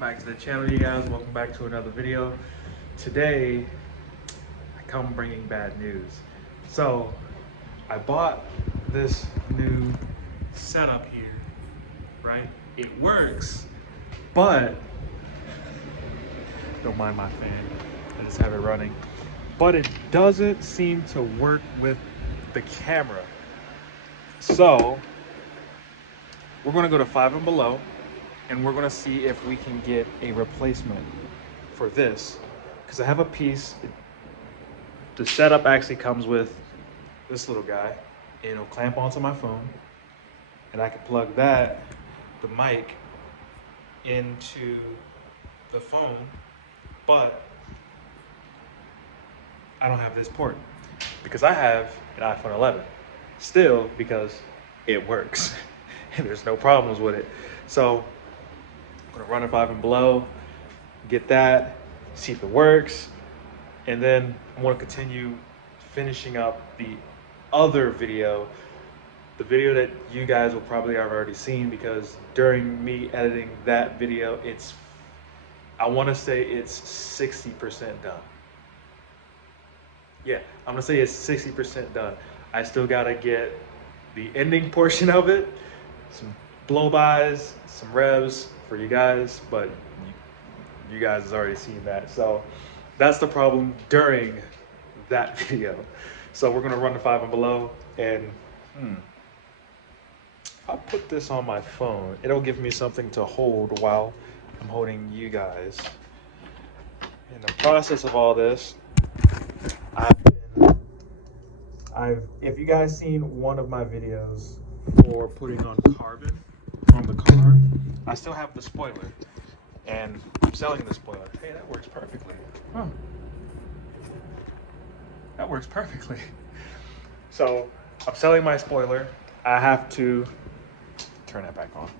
Back to the channel, you guys. Welcome back to another video. Today I come bringing bad news. So I bought this new setup here, right? It works, but don't mind my fan, I just have it running, but it doesn't seem to work with the camera. So we're gonna go to Five and Below and we're gonna see if we can get a replacement for this, because I have a piece. The setup actually comes with this little guy, and it'll clamp onto my phone, and I can plug the mic, into the phone, but I don't have this port because I have an iPhone 11 still, because it works and there's no problems with it. So I'm gonna run a Five and Below, get that, see if it works, and then I'm gonna continue finishing up the other video, the video that you guys will probably have already seen, because during me editing that video, I wanna say it's 60% done. Yeah, I'm gonna say it's 60% done. I still gotta get the ending portion of it, some blow-bys, some revs for you guys, but you guys has already seen that. So that's the problem during that video. So we're gonna run the Five and Below, and if I put this on my phone, it'll give me something to hold while I'm holding you guys. In the process of all this, if you guys seen one of my videos for putting on carbon on the car, I still have the spoiler, and I'm selling the spoiler. Hey, that works perfectly. Huh. That works perfectly. So I'm selling my spoiler. I have to turn that back on.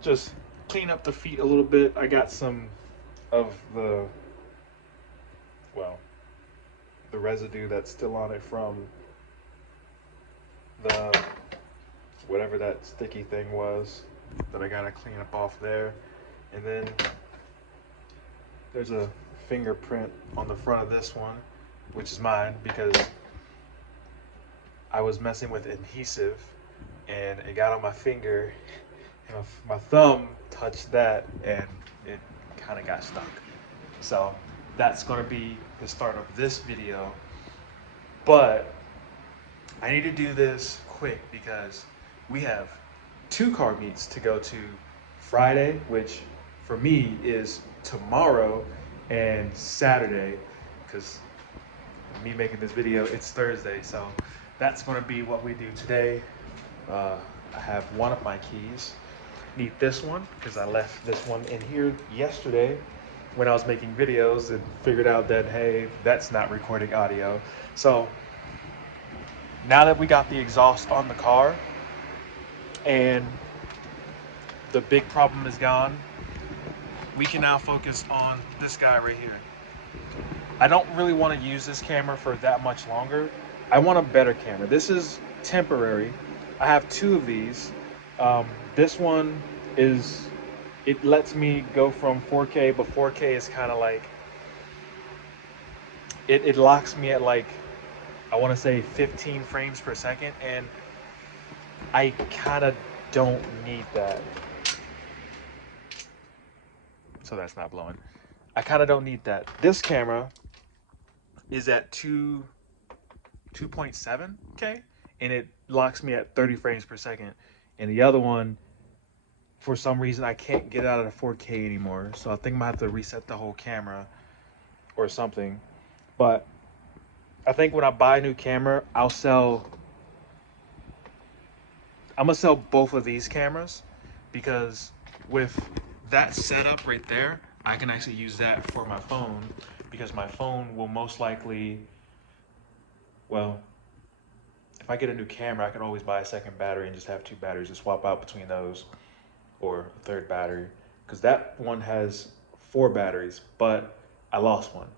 Just clean up the feet a little bit. I got some of the residue that's still on it from the whatever that sticky thing was that I gotta clean up off there. And then there's a fingerprint on the front of this one, which is mine, because I was messing with adhesive and it got on my finger, and my thumb touched that and it kind of got stuck. So that's going to be the start of this video, but I need to do this quick because we have two car meets to go to Friday, which for me is tomorrow, and Saturday, because me making this video, it's Thursday. So that's going to be what we do today. I have one of my keys. Need this one because I left this one in here yesterday when I was making videos and figured out that, hey, that's not recording audio. So now that we got the exhaust on the car and the big problem is gone, we can now focus on this guy right here. I don't really want to use this camera for that much longer. I want a better camera. This is temporary. I have two of these. This one it lets me go from 4K, but 4K is kind of like, it locks me at like, I want to say 15 frames per second, and I kind of don't need that. So that's not blowing. I kind of don't need that. This camera is at 2.7K, and it locks me at 30 frames per second. And the other one, for some reason, I can't get out of the 4K anymore. So I think I might have to reset the whole camera or something. But I think when I buy a new camera, I'm gonna sell both of these cameras, because with that setup right there, I can actually use that for my phone, because my phone will most likely, well, if I get a new camera, I can always buy a second battery and just have two batteries to swap out between those, or a third battery, because that one has 4 batteries, but I lost one.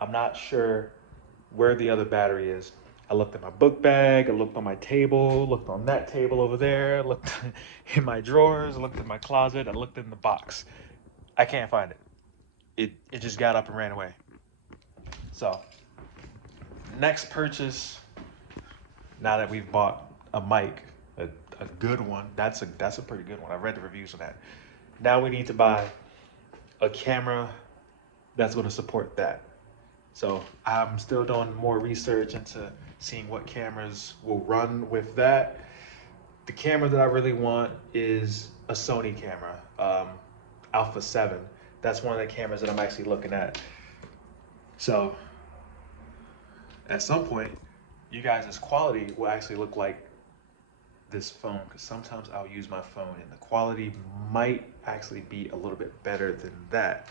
I'm not sure where the other battery is. I looked at my book bag, I looked on my table, looked on that table over there, looked in my drawers, looked in my closet, I looked in the box. I can't find it. It just got up and ran away. So next purchase, now that we've bought a mic, a good one, that's a pretty good one. I read the reviews on that. Now we need to buy a camera that's going to support that. So I'm still doing more research into seeing what cameras will run with that. The camera that I really want is a Sony camera, Alpha 7. That's one of the cameras that I'm actually looking at. So at some point, you guys' quality will actually look like this phone, because sometimes I'll use my phone and the quality might actually be a little bit better than that.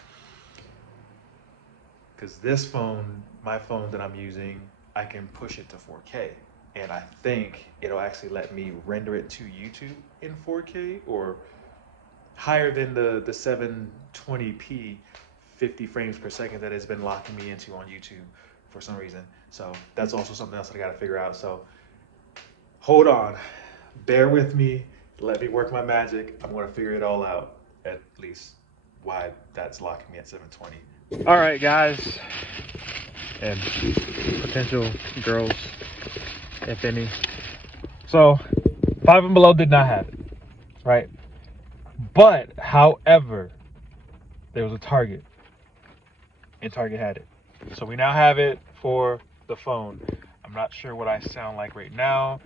Because this phone, my phone that I'm using, I can push it to 4K. And I think it'll actually let me render it to YouTube in 4K or higher than the 720p 50 frames per second that has been locking me into on YouTube for some reason. So that's also something else that I got to figure out. So hold on, bear with me, let me work my magic. I'm going to figure it all out, at least why that's locking me at 720. All right, guys, and potential girls, if any. So, Five and Below did not have it, right? But, however, there was a Target, and Target had it. So we now have it for the phone. I'm not sure what I sound like right now.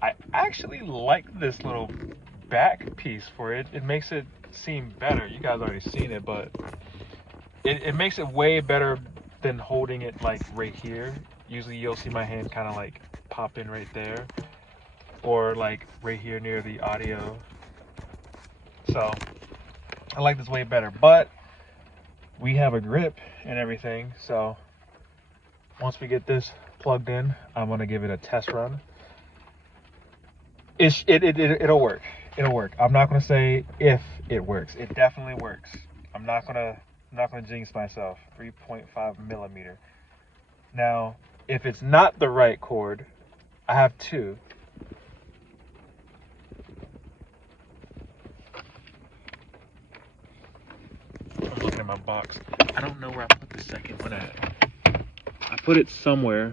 I actually like this little back piece for it. It makes it seem better. You guys already seen it, but it makes it way better than holding it like right here. Usually you'll see my hand kind of like pop in right there, or like right here near the audio. So I like this way better, but we have a grip and everything. So once we get this plugged in, I'm gonna give it a test run. It'll work. It'll work. I'm not gonna say if it works. It definitely works. I'm not gonna jinx myself. 3.5 millimeter. Now, if it's not the right cord, I have two. I'm looking at my box. I don't know where I put the second one at. I put it somewhere,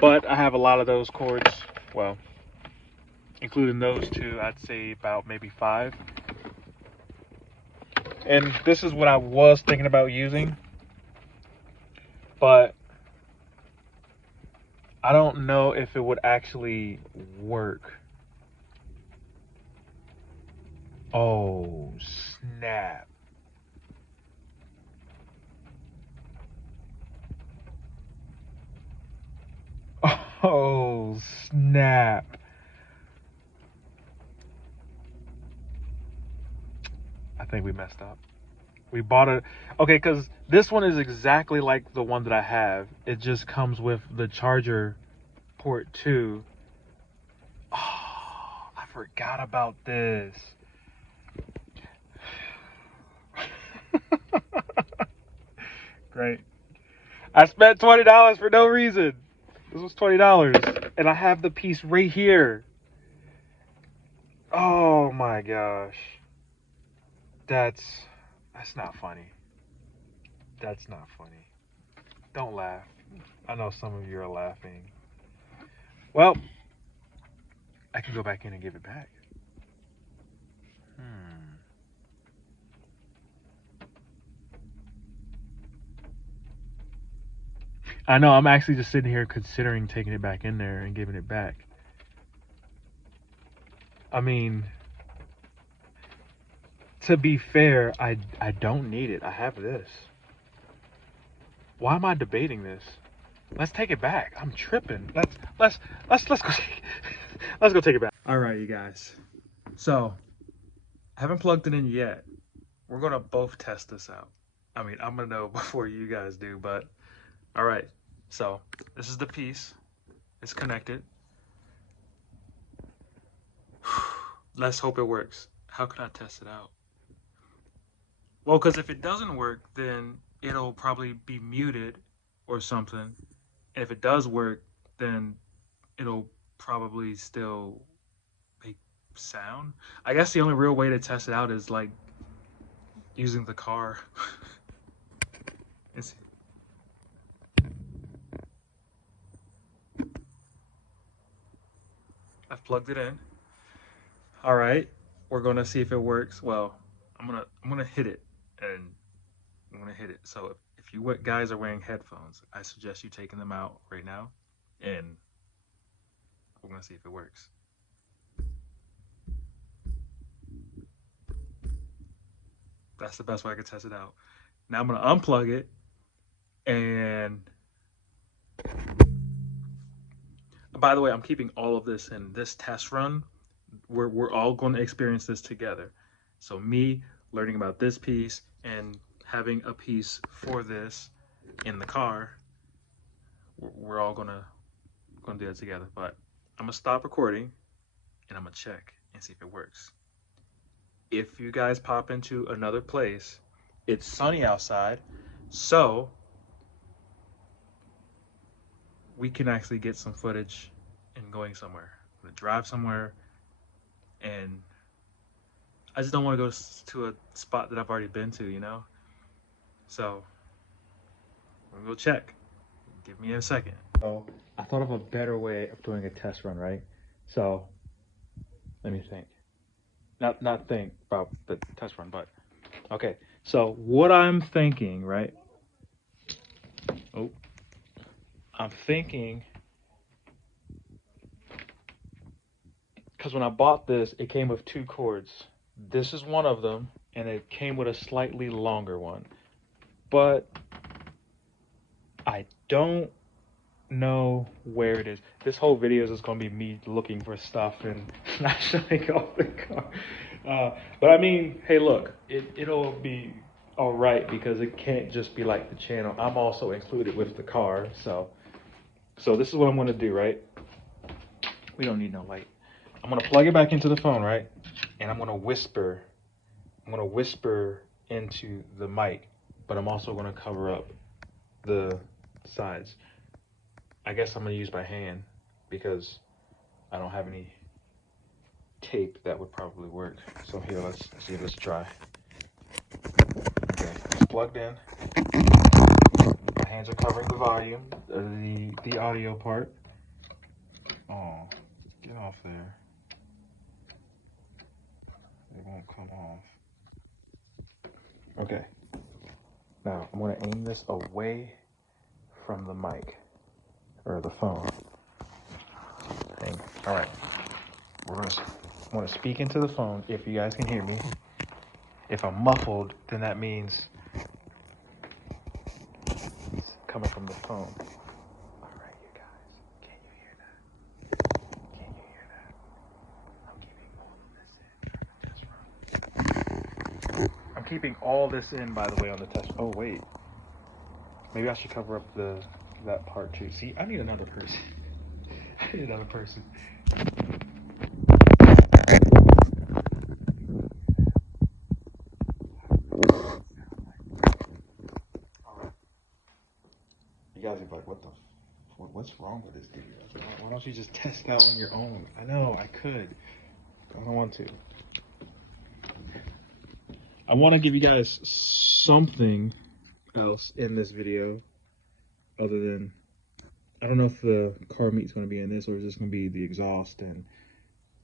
but I have a lot of those cords. Well, including those two, I'd say about maybe 5. And this is what I was thinking about using, but I don't know if it would actually work. Oh, snap. Oh, snap. I think we messed up. We bought it. Okay, because this one is exactly like the one that I have. It just comes with the charger port too. Oh, I forgot about this. Great. I spent $20 for no reason. This was $20. And I have the piece right here. Oh my gosh. That's not funny. That's not funny. Don't laugh. I know some of you are laughing. Well, I can go back in and give it back. I know, I'm actually just sitting here considering taking it back in there and giving it back. I mean, to be fair, I don't need it. I have this. Why am I debating this? Let's take it back. I'm tripping. Let's go let's go take it back. All right, you guys. So, I haven't plugged it in yet. We're gonna both test this out. I mean, I'm gonna know before you guys do, but all right. So, this is the piece. It's connected. Let's hope it works. How can I test it out? Well, because if it doesn't work, then it'll probably be muted or something. And if it does work, then it'll probably still make sound. I guess the only real way to test it out is like using the car. Let's see. I've plugged it in. All right, we're gonna see if it works. Well, I'm gonna hit it, and I'm gonna hit it. So if you guys are wearing headphones, I suggest you taking them out right now, and we're gonna see if it works. That's the best way I can test it out. Now I'm gonna unplug it, and by the way, I'm keeping all of this in this test run. We're all going to experience this together. So me learning about this piece and having a piece for this in the car, we're all gonna do that together. But I'm gonna stop recording and I'm gonna check and see if it works. If you guys pop into another place, it's sunny outside, so we can actually get some footage and going somewhere. I'm gonna drive somewhere, and I just don't want to go to a spot that I've already been to, you know? So, we're gonna go check. Give me a second. So, I thought of a better way of doing a test run, right? So, let me think. Not think about the test run, but okay. So, what I'm thinking, right? Oh, I'm thinking, because when I bought this, it came with 2 cords. This is one of them, and it came with a slightly longer one. But I don't know where it is. This whole video is just going to be me looking for stuff and not showing off the car. But I mean, hey, look, it'll be all right because it can't just be like the channel. I'm also included with the car, so this is what I'm going to do, right? We don't need no light. I'm going to plug it back into the phone, right? And I'm going to whisper. I'm going to whisper into the mic, but I'm also going to cover up the sides. I guess I'm going to use my hand because I don't have any tape that would probably work. So here, let's see, let's try. Okay, it's plugged in. My hands are covering the volume, the audio part. Oh, get off there. It won't come off. Okay. Now, I'm going to aim this away from the mic, or the phone. All right. I'm going to speak into the phone if you guys can hear me. If I'm muffled, then that means it's coming from the phone. All right, you guys. Can you hear that? Can you hear that? I'm keeping all of this in. I'm keeping all this in, by the way, on the test. Oh, wait. Maybe I should cover up that part too. See, I need another person. I need another person. You guys are like, what's wrong with this dude? Why don't you just test it out on your own? I know, I could, but I don't want to. I want to give you guys something else in this video other than, I don't know if the car meet's going to be in this or is this going to be the exhaust and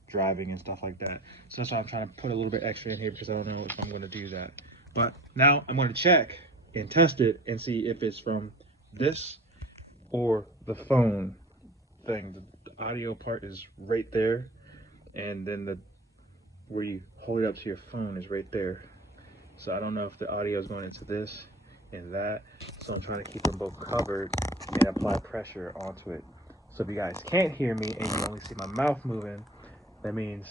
driving and stuff like that. So that's why I'm trying to put a little bit extra in here because I don't know if I'm going to do that. But now I'm going to check and test it and see if it's from this or the phone thing. The audio part is right there, and then where you hold it up to your phone is right there. So I don't know if the audio is going into this and that. So I'm trying to keep them both covered and apply pressure onto it. So if you guys can't hear me and you only see my mouth moving, that means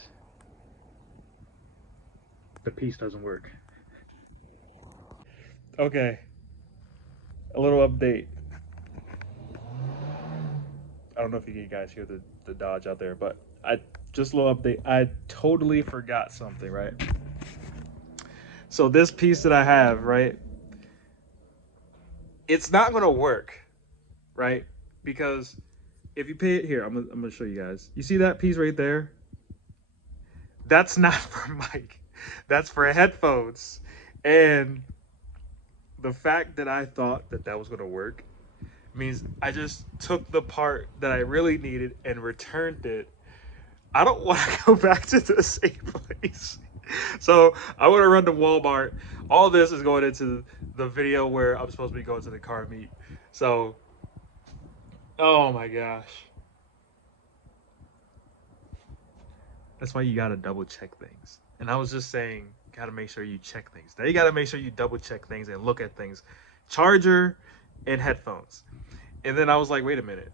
the piece doesn't work. Okay, a little update. I don't know if you guys hear the Dodge out there, but just a little update. I totally forgot something, right? So this piece that I have, right, it's not gonna work, right? Because if you pay it here, I'm gonna show you guys. You see that piece right there? That's not for mic. That's for headphones. And the fact that I thought that that was going to work means I just took the part that I really needed and returned it. I don't want to go back to the same place. So I want to run to Walmart. All this is going into the video where I'm supposed to be going to the car meet. So, oh my gosh. That's why you got to double check things. And I was just saying, got to make sure you check things. Now you got to make sure you double check things and look at things. Charger and headphones. And then I was like, wait a minute.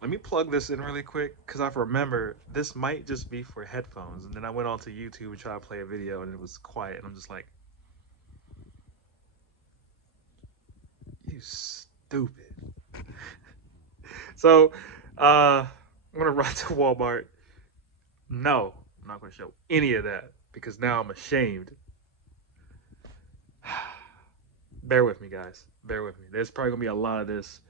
Let me plug this in really quick because I remember this might just be for headphones. And then I went on to YouTube and tried to play a video and it was quiet. And I'm just like, you stupid. So I'm going to run to Walmart. No, I'm not going to show any of that because now I'm ashamed. Bear with me, guys. Bear with me. There's probably going to be a lot of this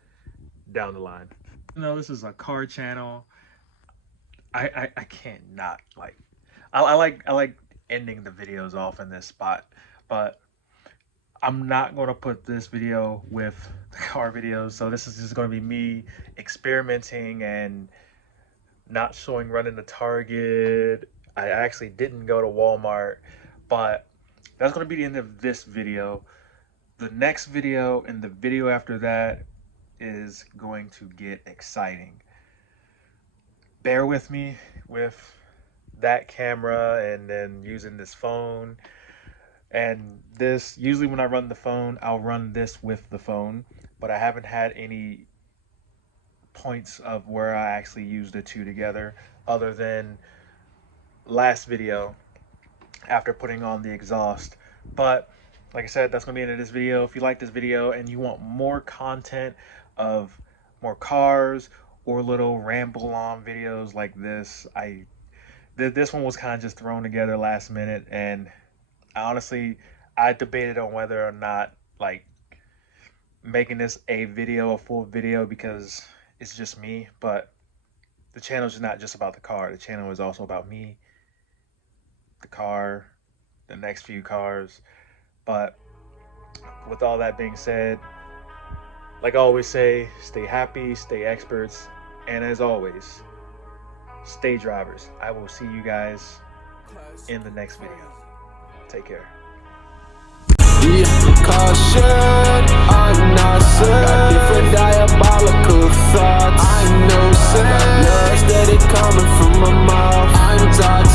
down the line. No, this is a car channel. I can't not like. I like ending the videos off in this spot, but I'm not going to put this video with the car videos. So this is just going to be me experimenting and not showing running to Target. I actually didn't go to Walmart, but that's going to be the end of this video. The next video and the video after that is going to get exciting. Bear with me with that camera and then using this phone. And this, usually when I run the phone, I'll run this with the phone, but I haven't had any points of where I actually use the two together other than last video after putting on the exhaust. But like I said, that's gonna be the end of this video. If you like this video and you want more content of more cars or little ramble on videos like this, this one was kind of just thrown together last minute, and honestly I debated on whether or not like making this a full video because it's just me, but the channel is not just about the car. The channel is also about me, the car, the next few cars. But with all that being said, like I always say, stay happy, stay experts, and as always, stay drivers. I will see you guys in the next video. Take care. Caution, unnecessary. I got different diabolical thoughts. I know, got love steady coming from my mouth. I'm talking.